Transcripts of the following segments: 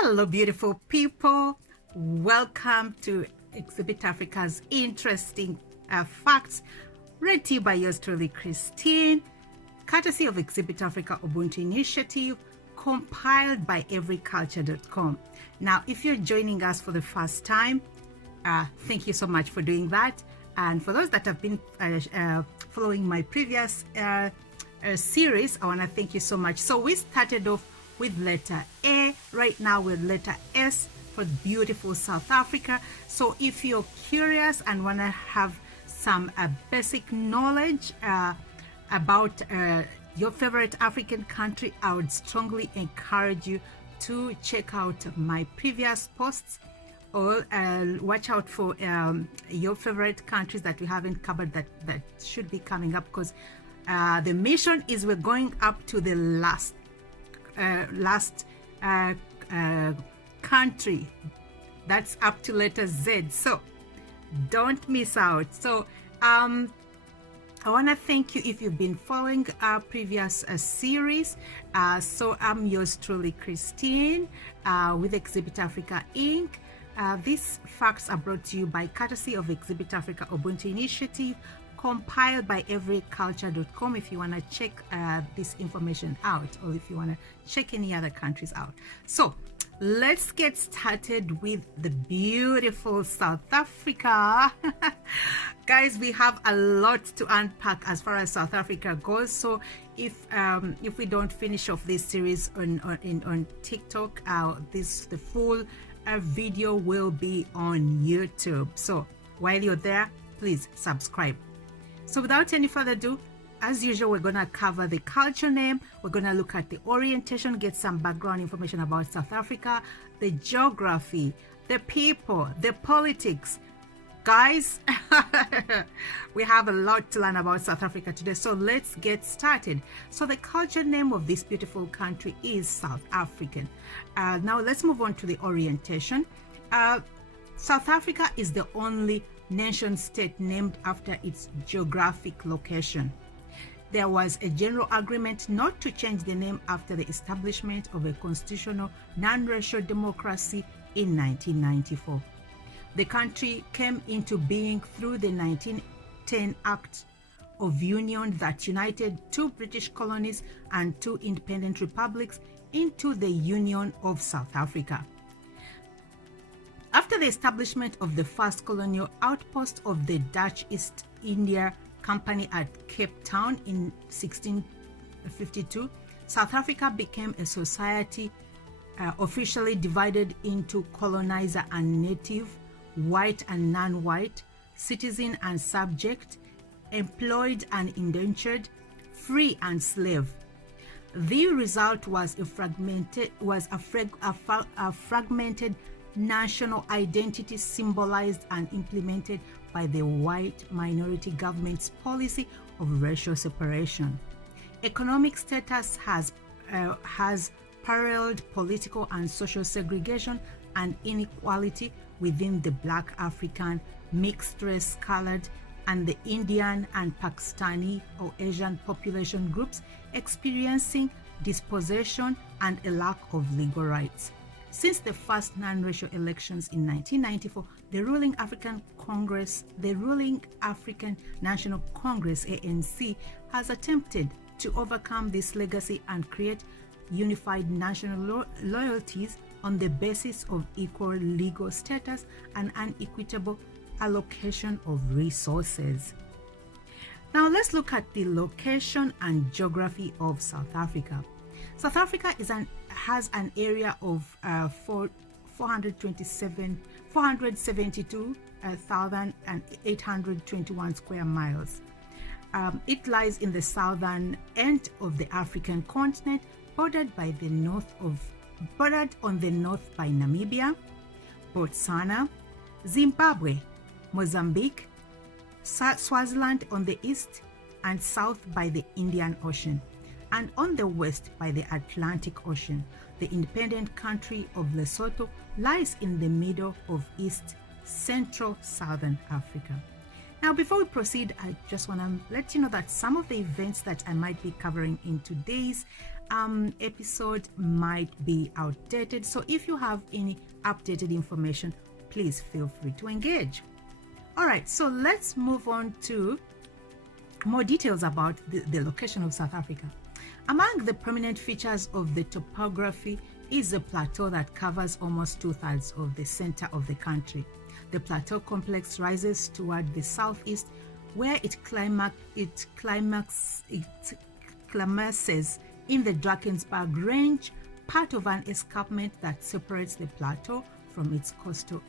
Hello, beautiful people. Welcome to Exhibit Africa's interesting facts, read to you by yours truly, Christine, courtesy of Exhibit Africa Ubuntu Initiative, compiled by everyculture.com. Now, if you're joining us for the first time, thank you so much for doing that. And for those that have been following my previous series, I want to thank you so much. So we started off with letter A. Right now we're letter S for beautiful South Africa. So if you're curious and want to have some basic knowledge about your favorite African country, I would strongly encourage you to check out my previous posts, or watch out for your favorite countries that we haven't covered that should be coming up, because the mission is we're going up to the last country that's up to letter Z, so don't miss out. So I want to thank you if you've been following our previous series. So I'm yours truly, Christine, with Exhibit Africa Inc. These facts are brought to you by courtesy of Exhibit Africa Ubuntu Initiative, compiled by everyculture.com if you want to check this information out, or if you want to check any other countries out. So let's get started with the beautiful South Africa. Guys, we have a lot to unpack as far as South Africa goes. So if we don't finish off this series on TikTok, the full video will be on YouTube. So while you're there, please subscribe. So without any further ado, as usual, we're going to cover the culture name. We're going to look at the orientation, get some background information about South Africa, the geography, the people, the politics. Guys, we have a lot to learn about South Africa today, so let's get started. So the culture name of this beautiful country is South African. Now let's move on to the orientation. South Africa is the only nation state named after its geographic location. There was a general agreement not to change the name after the establishment of a constitutional non-racial democracy in 1994. The country came into being through the 1910 Act of Union that united two British colonies and two independent republics into the Union of South Africa. After the establishment of the first colonial outpost of the Dutch East India Company at Cape Town in 1652, South Africa became a society officially divided into colonizer and native, white and non-white, citizen and subject, employed and indentured, free and slave. The result was a fragmented national identity symbolized and implemented by the white minority government's policy of racial separation. Economic status has paralleled political and social segregation and inequality within the Black African, mixed race, colored, and the Indian and Pakistani or Asian population groups experiencing dispossession and a lack of legal rights. Since the first non-racial elections in 1994, the ruling African National Congress (ANC) has attempted to overcome this legacy and create unified national loyalties on the basis of equal legal status and unequitable allocation of resources. Now let's look at the location and geography of South Africa. South Africa has an area of 472,821 square miles. It lies in the southern end of the African continent, bordered on the north by Namibia, Botswana, Zimbabwe, Mozambique, Swaziland on the east and south by the Indian Ocean, and on the west by the Atlantic Ocean. The independent country of Lesotho lies in the middle of East Central Southern Africa. Now, before we proceed, I just want to let you know that some of the events that I might be covering in today's episode might be outdated. So if you have any updated information, please feel free to engage. All right, so let's move on to more details about the location of South Africa. Among the prominent features of the topography is a plateau that covers almost 2/3 of the center of the country. The plateau complex rises toward the southeast, where it climaxes in the Drakensberg Range, part of an escarpment that separates the plateau from its coastal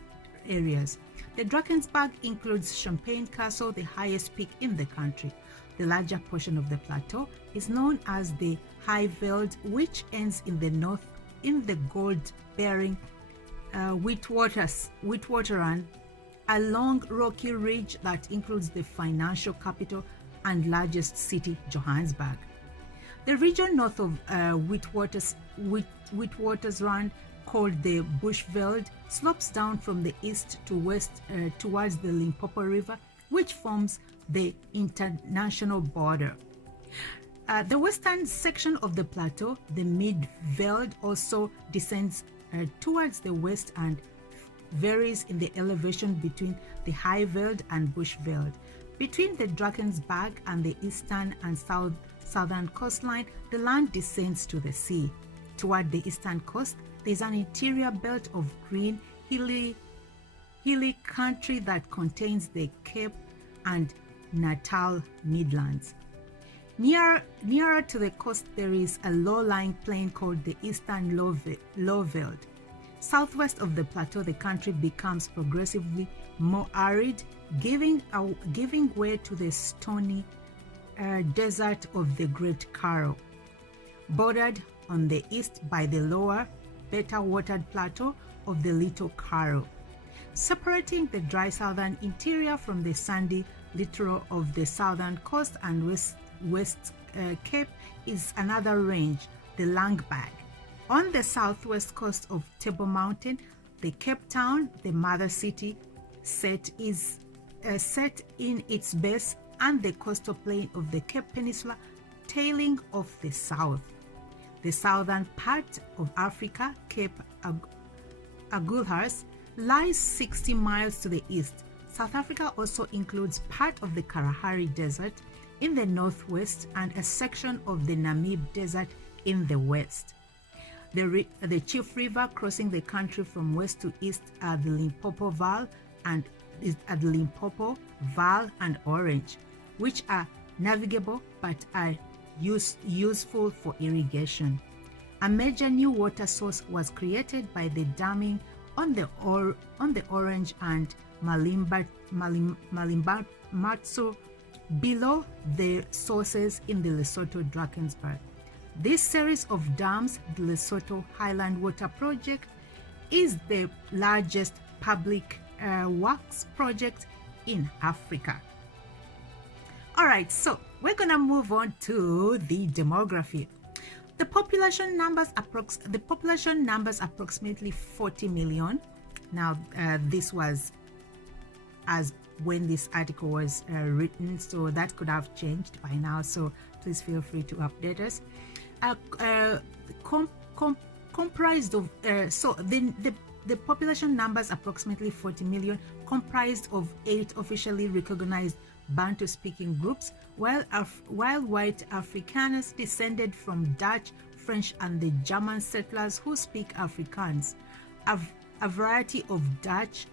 areas. The Drakensberg includes Champagne Castle, the highest peak in the country. The larger portion of the plateau is known as the High Veld, which ends in the north in the gold-bearing Witwatersrand, a long rocky ridge that includes the financial capital and largest city, Johannesburg. The region north of Witwatersrand, called the Bushveld, slopes down from the east to west towards the Limpopo River, which forms the international border. The western section of the plateau, the Midveld, also descends towards the west and varies in the elevation between the High Veld and Bushveld. Between the Drakensberg and the eastern and southern coastline, the land descends to the sea. Toward the eastern coast, there is an interior belt of green, hilly country that contains the Cape and Natal Midlands. Nearer to the coast, there is a low-lying plain called the Eastern Lowveld. Southwest of the plateau, the country becomes progressively more arid, giving way to the stony desert of the Great Karoo, bordered on the east by the lower, better watered plateau of the Little Karoo. Separating the dry southern interior from the sandy littoral of the southern coast and West Cape is another range, the Langbag. On the southwest coast of Table Mountain, the Cape Town, the mother city, set in its base, and the coastal plain of the Cape Peninsula tailing off the south. The southern part of Africa, Cape Agulhas, lies 60 miles to the east. South Africa also includes part of the Kalahari Desert in the northwest and a section of the Namib Desert in the west. The chief river crossing the country from west to east are the Limpopo Vaal and Orange, which are navigable but are useful for irrigation. A major new water source was created by the damming on the Orange and Malimbatso below the sources in the Lesotho Drakensberg. This series of dams, the Lesotho Highland Water Project, is the largest public works project in Africa. All right, so we're going to move on to the demography. The population numbers approximately 40 million. Now, this was as when this article was written, so that could have changed by now. So please feel free to update us. Comprised of the population numbers approximately 40 million, comprised of 8 officially recognized Bantu-speaking groups, while white Afrikaners descended from Dutch, French, and the German settlers who speak Afrikaans, a variety of Dutch,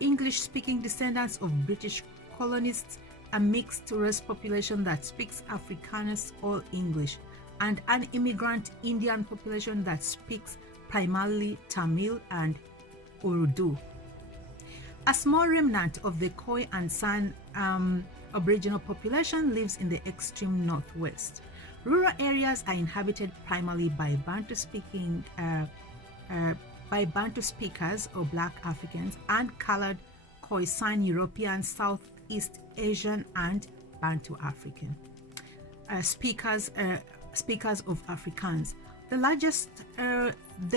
English-speaking descendants of British colonists, a mixed-race population that speaks Afrikaans or English, and an immigrant Indian population that speaks primarily Tamil and Urdu. A small remnant of the Khoi and San Aboriginal population lives in the extreme northwest. Rural areas are inhabited primarily by Bantu speakers or Black Africans and colored Khoisan European, Southeast Asian, and Bantu African speakers of Afrikaans. The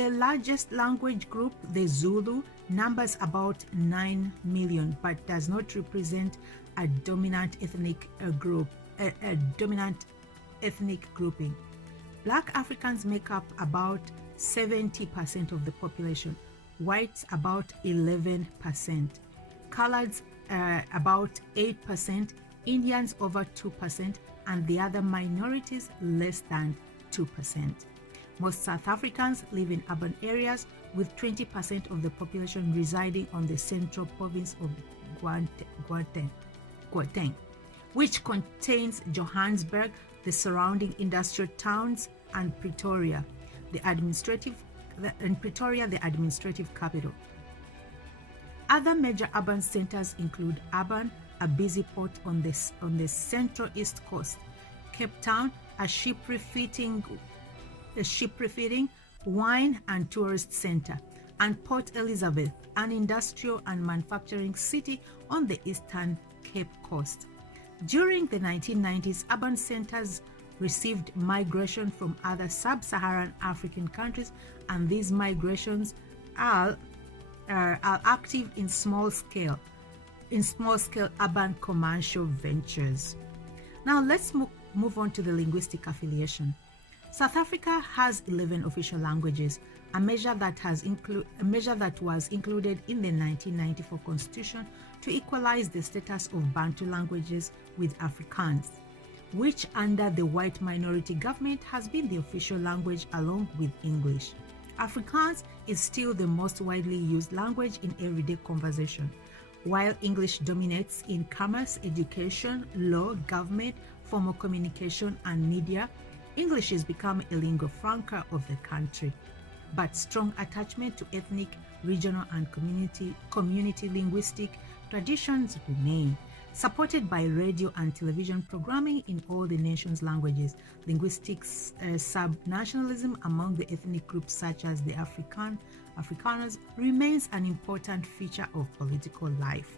largest language group, the Zulu, numbers about 9 million, but does not represent a dominant ethnic dominant ethnic grouping. Black Africans make up about 70% of the population, whites about 11%, coloreds about 8%, Indians over 2%, and the other minorities less than 2%. Most South Africans live in urban areas, with 20% of the population residing on the central province of Gauteng, which contains Johannesburg, the surrounding industrial towns, and Pretoria, the administrative capital. Other major urban centers include Durban, a busy port on the central east coast, Cape Town, a ship refitting, wine and tourist center, and Port Elizabeth, an industrial and manufacturing city on the eastern Cape Coast. During the 1990s, urban centers received migration from other sub-Saharan African countries, and these migrations are active in small-scale urban commercial ventures. Now let's move on to the linguistic affiliation. South Africa has 11 official languages, a measure that was included in the 1994 Constitution to equalize the status of Bantu languages with Afrikaans, which under the white minority government has been the official language along with English. Afrikaans is still the most widely used language in everyday conversation. While English dominates in commerce, education, law, government, formal communication, and media, English has become a lingua franca of the country. But strong attachment to ethnic, regional, and community linguistic traditions remain. Supported by radio and television programming in all the nation's languages, linguistic sub-nationalism among the ethnic groups such as the Afrikaners remains an important feature of political life.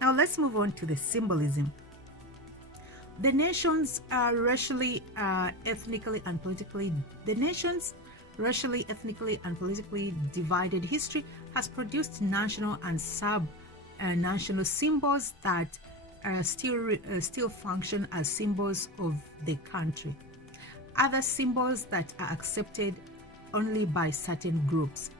Now let's move on to the symbolism. The nation's racially, ethnically, and politically divided history has produced national and sub-national symbols that still function as symbols of the country. Other symbols that are accepted only by certain groups.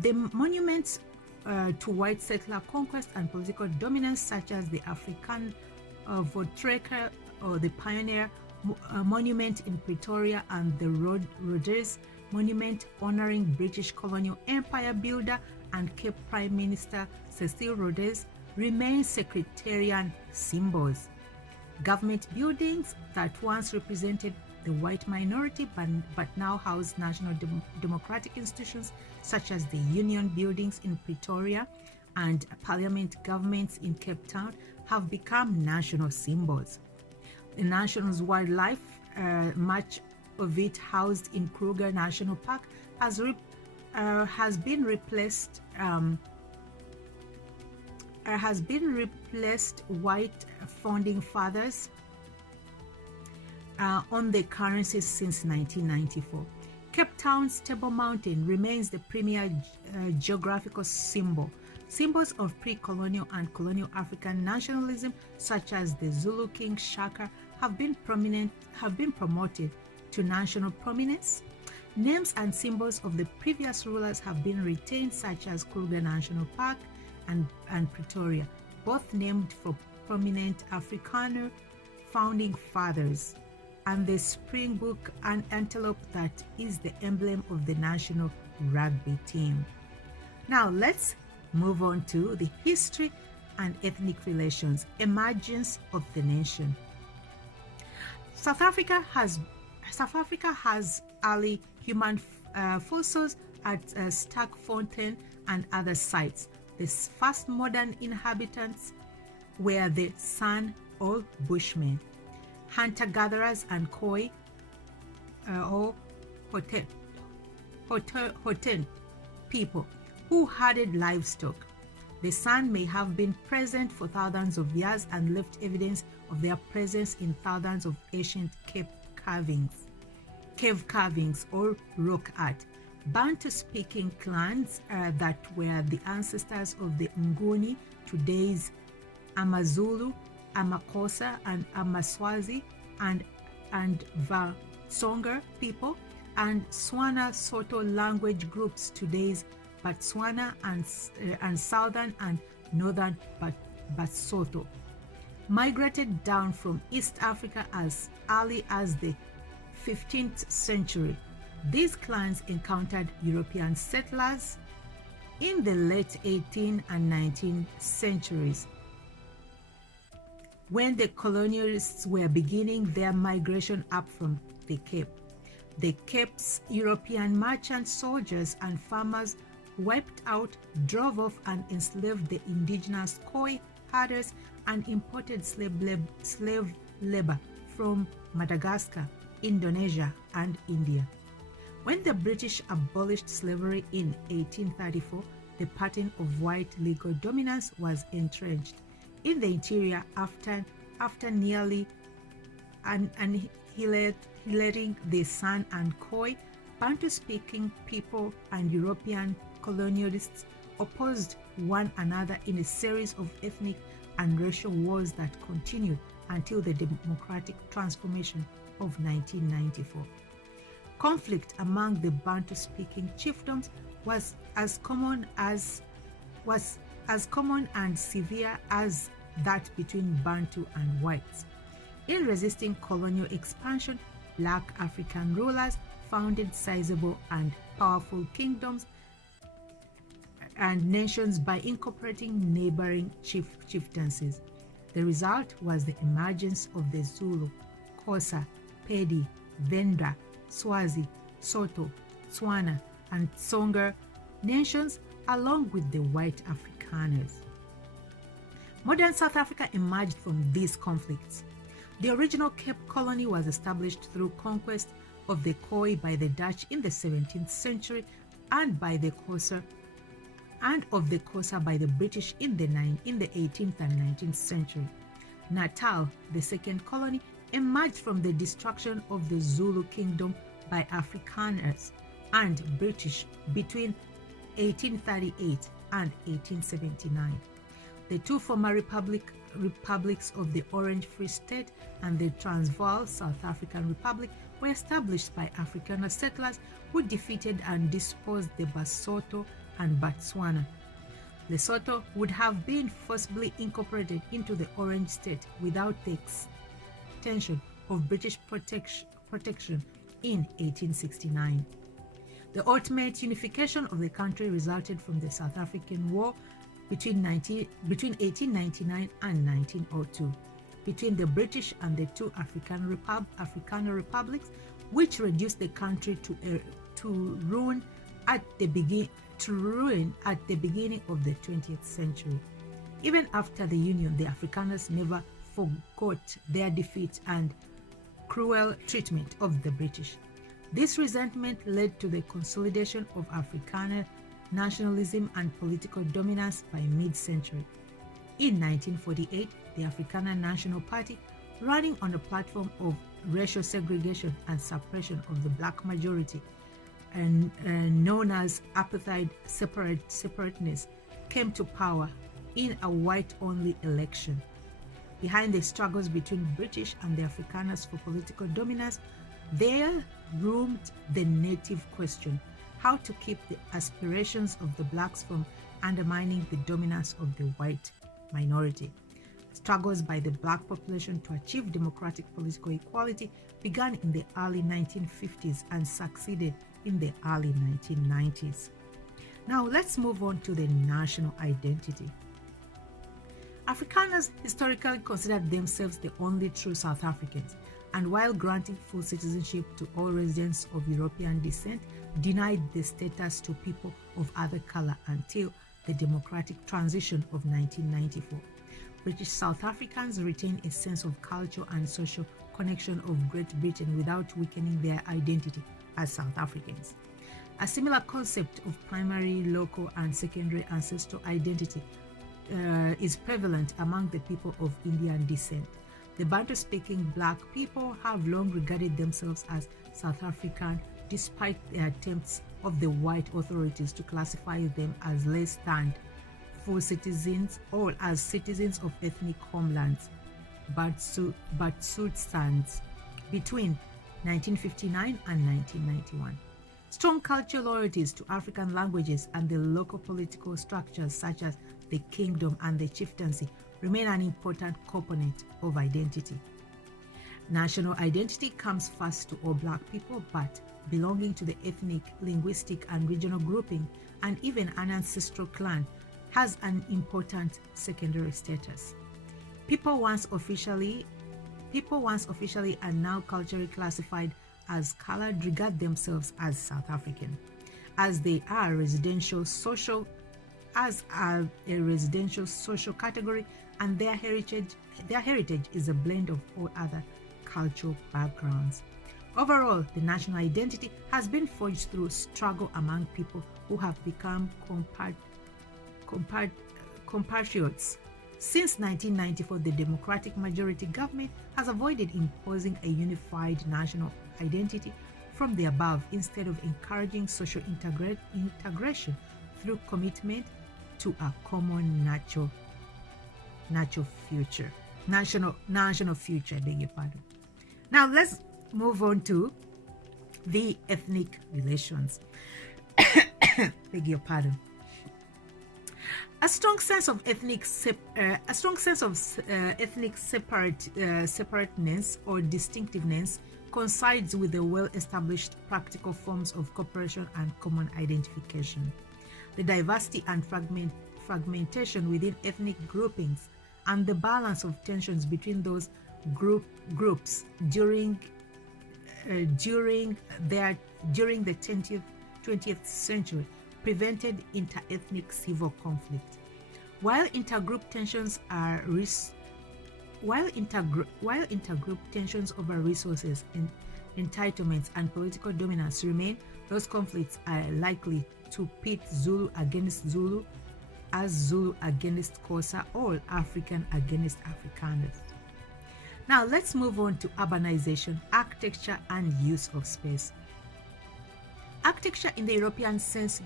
The monuments to white settler conquest and political dominance, such as the African Voortrekker or the Pioneer Monument in Pretoria and the Rhodes Monument honoring British colonial empire builder and Cape Prime Minister Cecil Rhodes, remain sectarian symbols. Government buildings that once represented the white minority but now house national democratic institutions such as the Union buildings in Pretoria and Parliament governments in Cape Town have become national symbols. The nation's wildlife, much of it housed in Kruger National Park, has been replaced white founding fathers on the currencies since 1994. Cape Town's Table Mountain remains the premier geographical symbol. Symbols of pre-colonial and colonial African nationalism, such as the Zulu King Shaka, have been promoted to national prominence. Names and symbols of the previous rulers have been retained, such as Kruger National Park and Pretoria, both named for prominent Afrikaner founding fathers, and the springbok and antelope that is the emblem of the national rugby team. Now let's move on to the history and ethnic relations, emergence of the nation. South Africa has early human fossils at Sterkfontein and other sites. The first modern inhabitants were the San or Bushmen, hunter-gatherers and Khoi or Hoten people who herded livestock. The San may have been present for thousands of years and left evidence of their presence in thousands of ancient cave carvings or rock art. Bantu-speaking clans that were the ancestors of the Nguni, today's Amazulu, Amakosa and Amaswazi and Vatsonga people, and Swana Soto language groups, today's Botswana and southern and northern Basotho, migrated down from East Africa as early as the 15th century. These clans encountered European settlers in the late 18th and 19th centuries, when the colonialists were beginning their migration up from the Cape. The Cape's European merchant soldiers and farmers wiped out, drove off, and enslaved the indigenous Khoi herders and imported slave labor from Madagascar, Indonesia, and India. When the British abolished slavery in 1834, the pattern of white legal dominance was entrenched in the interior after nearly annihilating the San and Khoi. Bantu-speaking people and European colonialists opposed one another in a series of ethnic and racial wars that continued until the democratic transformation of 1994. Conflict among the Bantu-speaking chiefdoms was as common and severe as that between Bantu and whites. In resisting colonial expansion, Black African rulers founded sizable and powerful kingdoms and nations by incorporating neighboring chieftaincies. The result was the emergence of the Zulu, Xhosa, Pedi, Venda, Swazi, Soto, Tswana, and Tsonga nations, along with the white Afrikaners. Modern South Africa emerged from these conflicts. The original Cape Colony was established through conquest of the Khoi by the Dutch in the 17th century and by the Xhosa by the British in the 18th and 19th century. Natal, the second colony, emerged from the destruction of the Zulu kingdom by Afrikaners and British between 1838 and 1879. The two former republics of the Orange Free State and the Transvaal South African Republic were established by Afrikaner settlers who defeated and disposed the Basotho and Botswana. Lesotho would have been forcibly incorporated into the Orange State without the extension of British protection in 1869. The ultimate unification of the country resulted from the South African War between 1899 and 1902, between the British and the two Afrikaner republics, which reduced the country to ruin at the beginning of the 20th century. Even after the Union, the Afrikaners never forgot their defeat and cruel treatment of the British. This resentment led to the consolidation of Afrikaner nationalism and political dominance by mid-century. In 1948, the Afrikaner National Party, running on a platform of racial segregation and suppression of the black majority, and known as apartheid separateness, came to power in a white-only election. Behind the struggles between British and the Afrikaners for political dominance, there loomed the native question: how to keep the aspirations of the blacks from undermining the dominance of the white minority. Struggles by the black population to achieve democratic political equality began in the early 1950s and succeeded in the early 1990s. Now let's move on to the national identity. Afrikaners historically considered themselves the only true South Africans, and while granting full citizenship to all residents of European descent, denied the status to people of other color until the democratic transition of 1994. British South Africans retain a sense of culture and social connection of Great Britain without weakening their identity as South Africans. A similar concept of primary, local, and secondary ancestral identity is prevalent among the people of Indian descent. The Bantu-speaking black people have long regarded themselves as South African, despite the attempts of the white authorities to classify them as less than full citizens or as citizens of ethnic homelands. Bantustans between 1959 and 1991. Strong cultural loyalties to African languages and the local political structures such as the kingdom and the chieftaincy remain an important component of identity. National identity comes first to all Black people, but belonging to the ethnic, linguistic, and regional grouping, and even an ancestral clan, has an important secondary status. People once officially and now culturally classified as colored regard themselves as South African, as they are a residential social category, and their heritage is a blend of all other cultural backgrounds. Overall, the national identity has been forged through struggle among people who have become compatriots. Since 1994, the Democratic majority government has avoided imposing a unified national identity from the above, instead of encouraging social integration through commitment to a common national future. Beg your pardon. Now let's move on to the ethnic relations. Beg your pardon. A strong sense of ethnic separateness or distinctiveness coincides with the well-established practical forms of cooperation and common identification. The diversity and fragmentation within ethnic groupings and the balance of tensions between those groups during the 20th century prevented inter-ethnic civil conflict. While intergroup tensions over resources, entitlements, and political dominance remain, those conflicts are likely to pit Zulu against Zulu, as Zulu against Xhosa, or African against Afrikaners. Now let's move on to urbanization, architecture, and use of space. Architecture in the European sense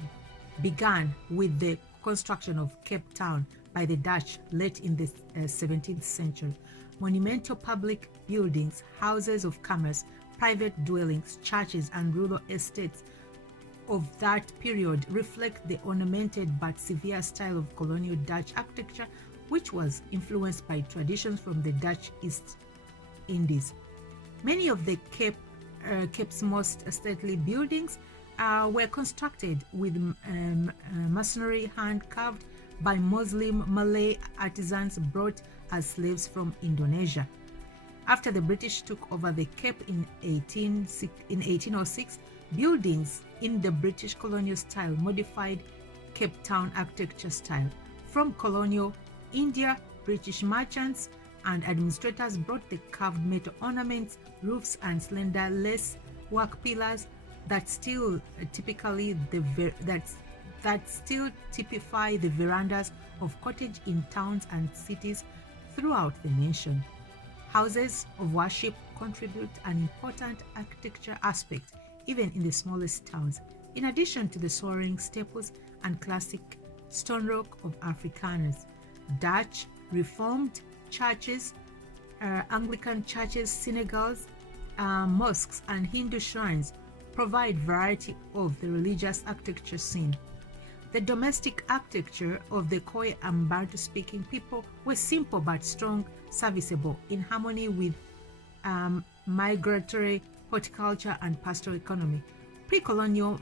began with the construction of Cape Town by the Dutch late in the 17th century. Monumental public buildings, houses of commerce, private dwellings, churches, and rural estates of that period reflect the ornamented but severe style of colonial Dutch architecture, which was influenced by traditions from the Dutch East Indies. Many of the Cape's most stately buildings were constructed with masonry hand-carved by Muslim Malay artisans brought as slaves from Indonesia. After the British took over the Cape in 1806, buildings in the British colonial style modified Cape Town architecture style. From colonial India, British merchants and administrators brought the carved metal ornaments, roofs, and slender lace work pillars that still typify the verandas of cottages in towns and cities throughout the nation. Houses of worship contribute an important architecture aspect even in the smallest towns, in addition to the soaring staples and classic stonework of Afrikaners. Dutch Reformed churches, Anglican churches, synagogues, mosques, and Hindu shrines provide variety of the religious architecture scene. The domestic architecture of the Khoi and Bantu-speaking people was simple but strong, serviceable, in harmony with migratory horticulture and pastoral economy. Pre-colonial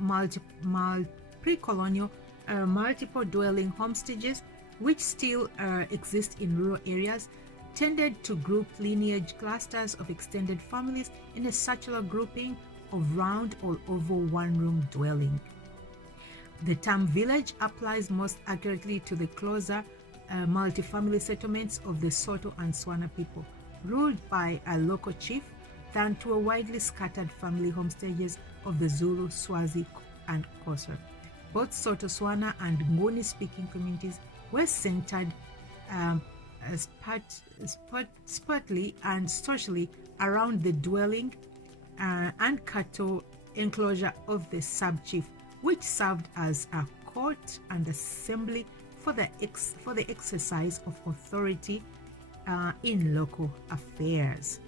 multiple dwelling homestages, which still exist in rural areas, tended to group lineage clusters of extended families in a circular grouping of round or oval one-room dwelling. The term village applies most accurately to the closer multi-family settlements of the Soto and Swana people, ruled by a local chief, than to a widely scattered family homestages of the Zulu, Swazi, and Xhosa. Both Soto, Swana, and Nguni-speaking communities were centered spartly and socially around the dwelling and cattle enclosure of the sub-chief, which served as a court and assembly for the exercise of authority in local affairs.